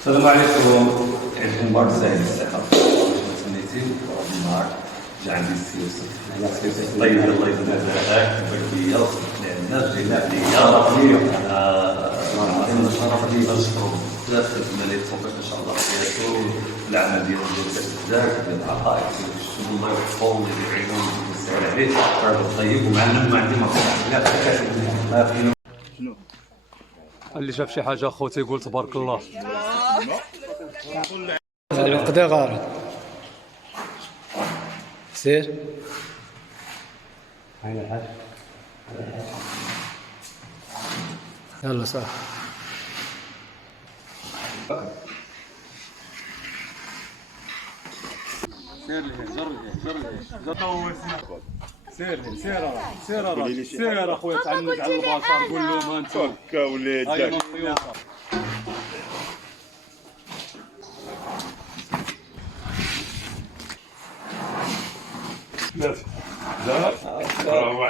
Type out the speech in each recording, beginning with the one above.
السلام عليكم. عيدكم مبارك سعيد الصحة. سميتي واحد النهار جا عندي السي يوسف. طيب الله يبارك هذاك بكي وصلنا الناس جينا عليا انا شرف لي باش نشكرو بزاف الملك فوقاش ان شاء الله حياته العمل ديال الزاك ديال العقائد الشغل الله يوفقو ويعينو ويسهل عليه راجل طيب ومعلم ما عندي ما كاين شنو اللي شاف شي حاجه اخوتي يقول تبارك الله. العقدة غارة سير يلا صح. سير اخويا تعنج على البشر قول لهم انتم هكا وليدك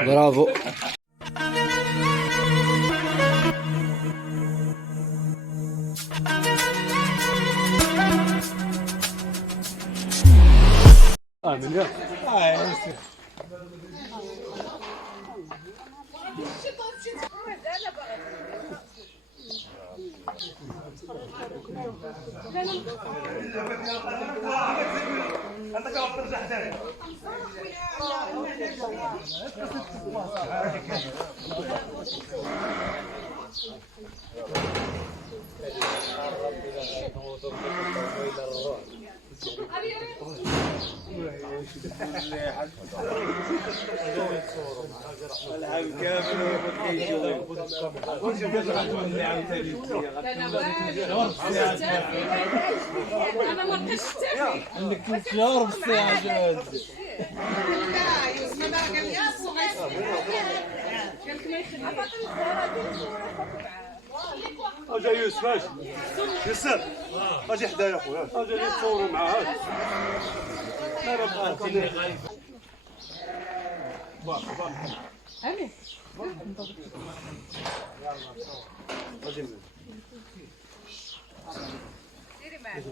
برافو. امين يا انا ما بقيتش حتى عندك 3 شهور بالساعة جاز. يوسف هذا قال لي صغير قال لك ما يخليش اجا يوسف اش يسر اجي حدايا خويا اجا نتصوروا معاه. امين سيري معاك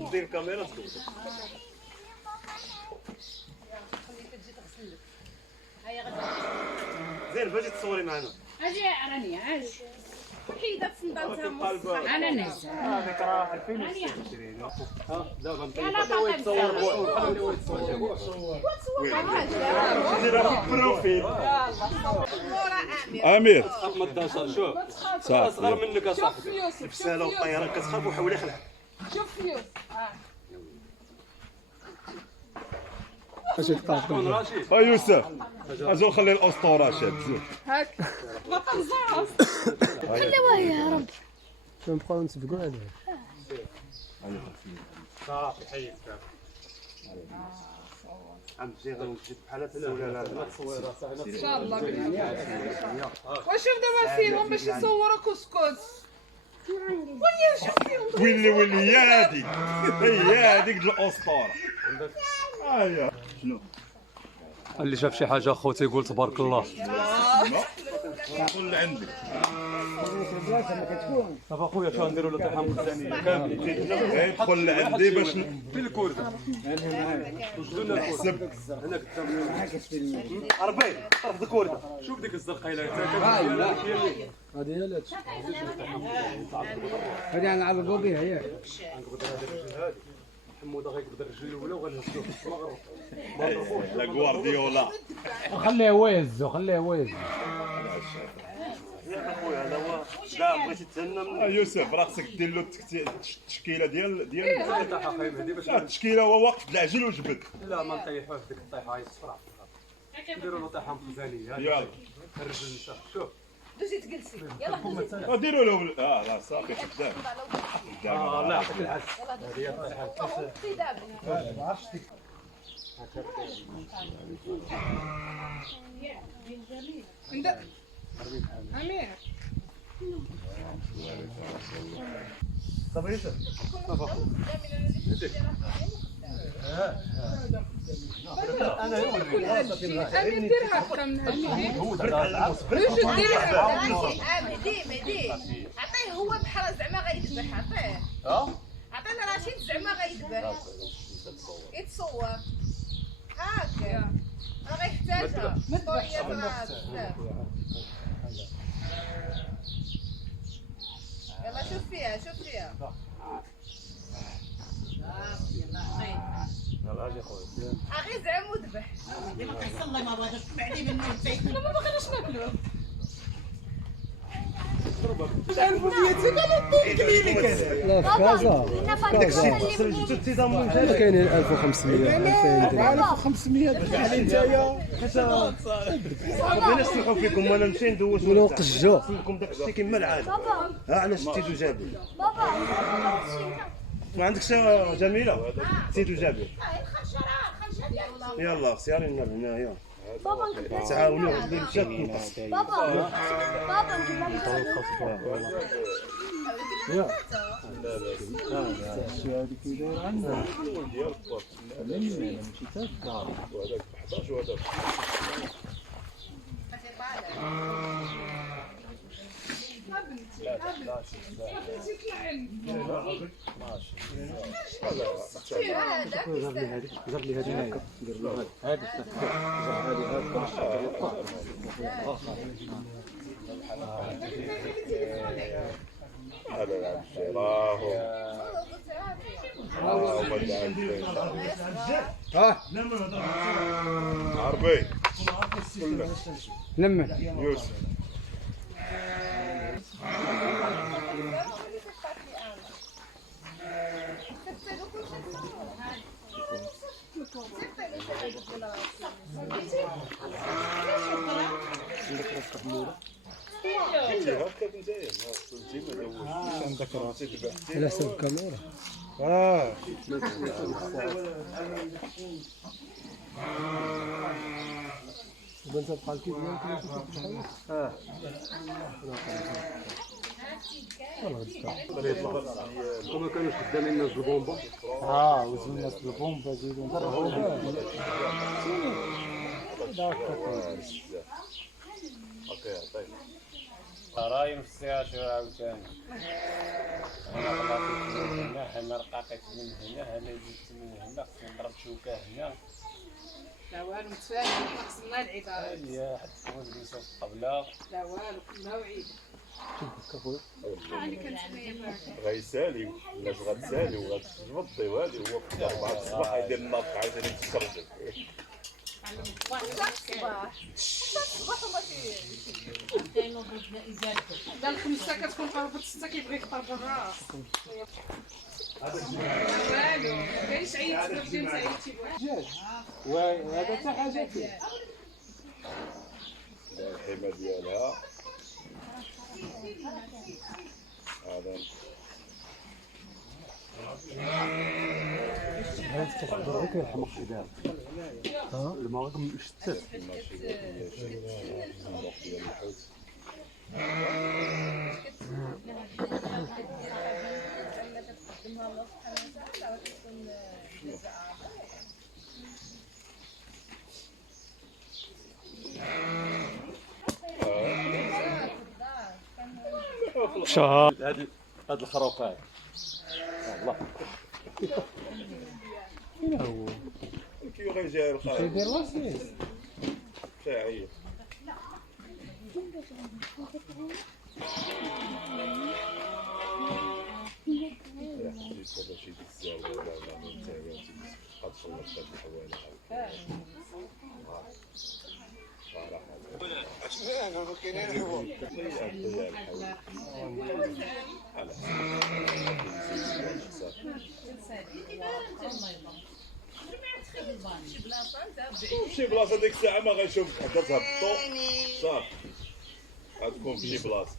ندير الكاميرا تدوز زين باجي تصوري معنا اجي راني اجي حيدة صندالتها انا نازل هذيك راه 2026 دابا انت ندير بروفيل امير احمد داشر شوف صافي اصغر منك اصاحبي بساله والطياره كتخاف وحاول يخلع شوف يوسف اش تقاطع رشيد يوسف اجو خلي الاسطوره شاد هاك ما تنزعش خليوه يهرب. شنو نبقاو نسبقوا هذا صافي حيد عم تجي غنجيب بحال هكا ولا لا ان شاء الله وشوف دابا فيهم باش يصوروا كسكس وين شوف فيهم ويلي يا هاديك هي هاديك د الاسطوره هيا شنو اللي شاف شي حاجه اخوتي يقول تبارك الله. قول عندك صافي اخويا شنو نديروا له طيحه مخزنيه كامل دخل عندي باش في الكرده وجدوا لنا الكرده هنا قدام 40 طرف الكورده شوف ديك الزرقاء هي هذه هي اللي هذه نلعبوا بها ياك. محمود غيقبض الرجل الاولى وغنهزوه في المغرب. لا غوارديولا خليه ويز خليه ويز. يا اخويا هذا هو كاع بغيتي تهنى من يوسف راه خصك دير له التشكيله ديال طيحه خايب هذه باش التشكيله هو واقف بالعجل وجبد لا ما نطيحوش ديك الطيحه هي الصفراء نديروا له طيحه مخزنيه يلا الرجل نتا شوف دوزي تجلسي يلا ديروا له لا صافي قدام الله يعطيك العافيه هذه هي الطيحه امير صافي يوسف صافي انا كل هادشي انا ندير هكا من هادشي باش ديري مهدي عطيه هو بحال زعما غيذبح عطيه عطينا رشيد زعما غيذبح يتصور هاكا راه غيحتاجها ستوريات راه بزاف يلا شوف فيها غير زعما وذبح ما كيصلي ما بغاش بعدي منه لا ما بغيناش ناكلو لا في كازا كاينين 1500 2500 بغينا نسمحوا فيكم وانا نمشي ندوز من وقت الجوع لكم داك الشيء كما العاده ها انا شتيتو جابر ما عندكش جميله شتيتو جابر يلا اختياري لنا هنايا بابا نجيب تعاونوا اللي مشات بابا نجيب عربي لما يوسف على حساب الكاميرا بنت بحال كيف وما كانوش قدامين الناس البومبا وزن الناس البومبا زيدوا نضربوا رايم في السياشة عاوتاني انا خلاص من هنا انا رقاقيت من هنا انا جبت من هنا خصني نضرب شوكه هنا لا والو متفاهم خصنا العبارات هي حد الكوز اللي سوق قبلها لا والو كلها وعيد غيسالي الناس غتسالي وغتفضي والي هو في 4 الصباح يدير الناط عاوتاني تشرجل الصباح وماشي لا الخمسة كتكون قربت 6 كيبغي يفطر برا والو كاينش عيد تبدي عيدتي بواحد وهذا حتى حاجه فيه الحمى ديالها هذا هذا كتقدر غير كيلحمق حداه الماء مشتت شهر هاد الخروقات والله فين هو كي غيجي الخارج يدير راسي شاعي هذا شيء بزاف دابا نتايا قد خلصت هاد الحوالي صراحه ما كاينين هو شي بلاصه ديك الساعه ما غنشوفك حتى تهبطوا صافي غتكون في شي بلاصه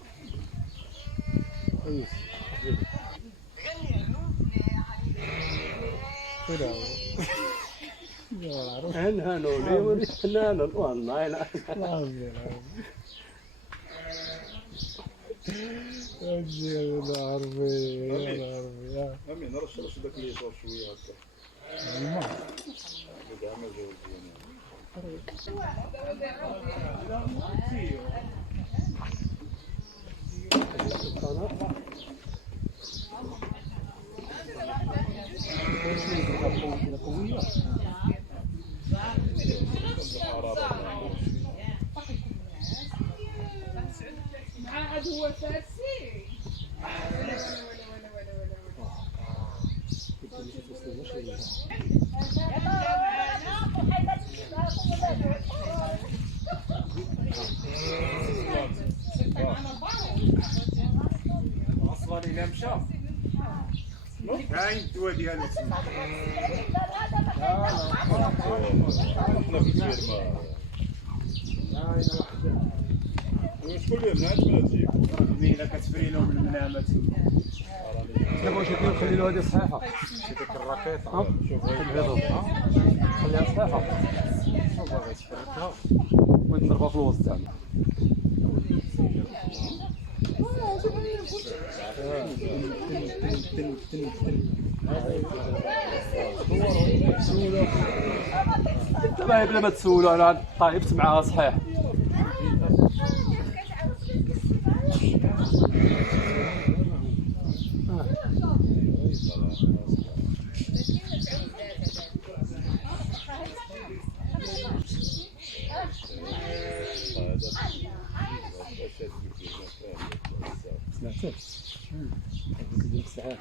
امين رش داك اللي يصور شويه هكا عاد هو فارسي. عصفان إلى مشى هاي الدوا ديالو تما احنا في الفيرما شكون اللي هنا ولا تجيب المينا كتفري لهم المنامه دابا واش كنخلي له هذه صحيحه شي ديك الرقيطه شوف الهضم خليها صحيحه شوف باغي تفركها ونضربها في الوسط زعما دابا بلا ما تسولوا انا طيبت معاها صحيح سمعتي؟ ديك الساعات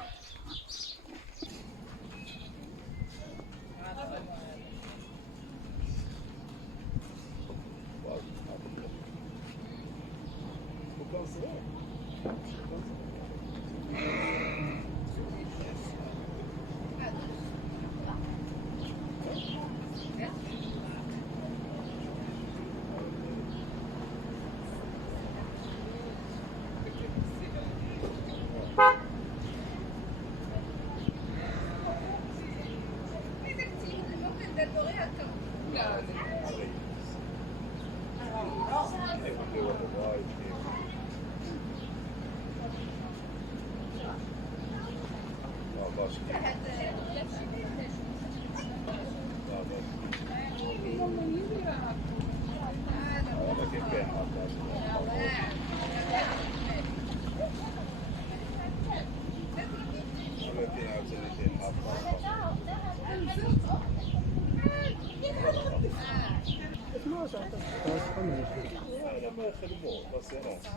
لا ما يخدموا لا سيرونس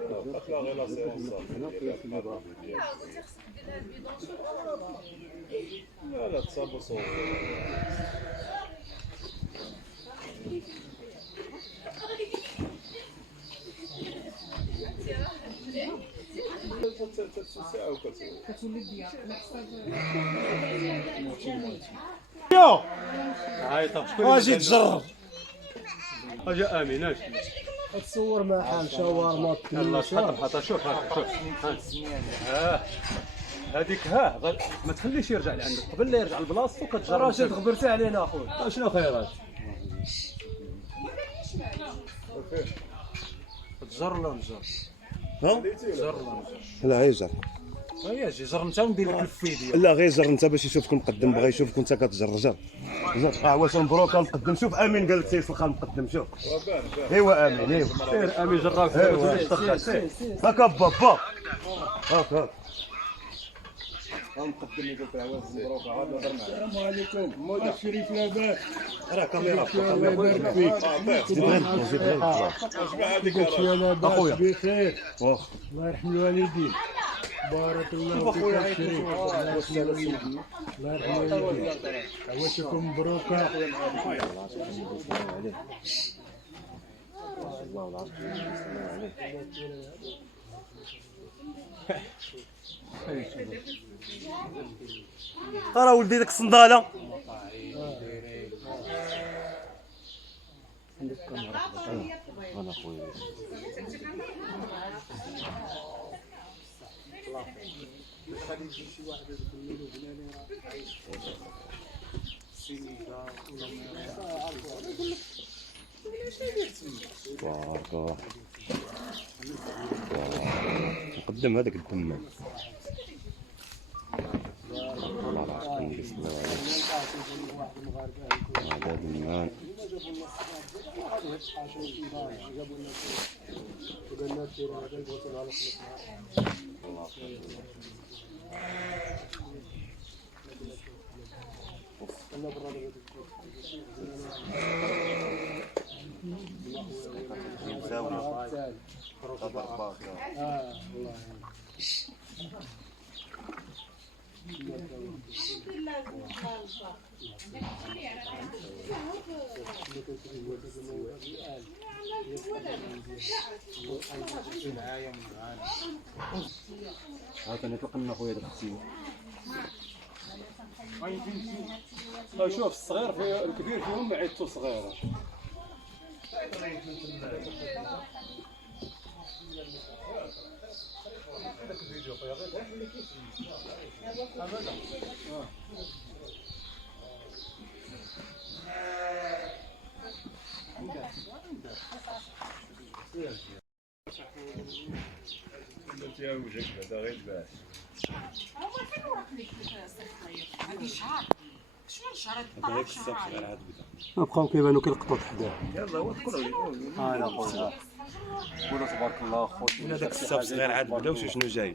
غير لا سيرونس لا لا تصابوا صوت هاي طب شكون اجي تجرب اجي امين اجي تصور مع حال شاورما يلا حط شوف هذيك ما تخليش يرجع لعندك قبل لا يرجع لبلاصتو كتجرب راشد خبرتي علينا اخويا شنو خيرات تجر ولا نجر لا غير جر هيا جي جر انت وندير لك الفيديو لا غير جر انت باش يشوفك مقدم بغا يشوفك وانت كتجر جر واش مبروك نقدم شوف امين قال لك سيفخ نقدم شوف ايوا امين ايوا سير امين جرب هكا بابا هاك غنقدم لك العواز مبروك عاد نهضر معاك السلام عليكم مولاي الشريف لاباس راه كاميرا الله يبارك فيك كلشي لاباس بخير الله يرحم الوالدين بارك الله فيك الشريف الله يرحم الوالدين الله يرحم الوالدين عواشكم مبروكه راه ولدي ديك الصنداله انا خويا بارك الله نقدم هذاك الدم والله العظيم كيسناو هذا المان هاك نطلق لنا خويا داك السيد. شوف الصغير في الكبير فيهم عيدتو صغيره. يا وجهك هذا غير باش بقاو كيبانو كيلقطوا حداه. يلا هو كله لا خويا قولوا تبارك الله خويا. هذاك الصاف صغير عاد بدا شنو جاي.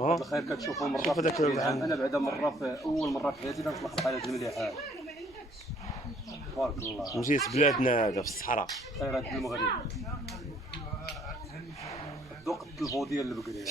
الخير كتشوفوا مره شوف هذاك انا بعدا مره في اول مره في حياتي نطلق حالات مليحه تبارك الله. نجيس بلادنا هذا في الصحراء خيرات المغرب ذوق التلفو ديال البقري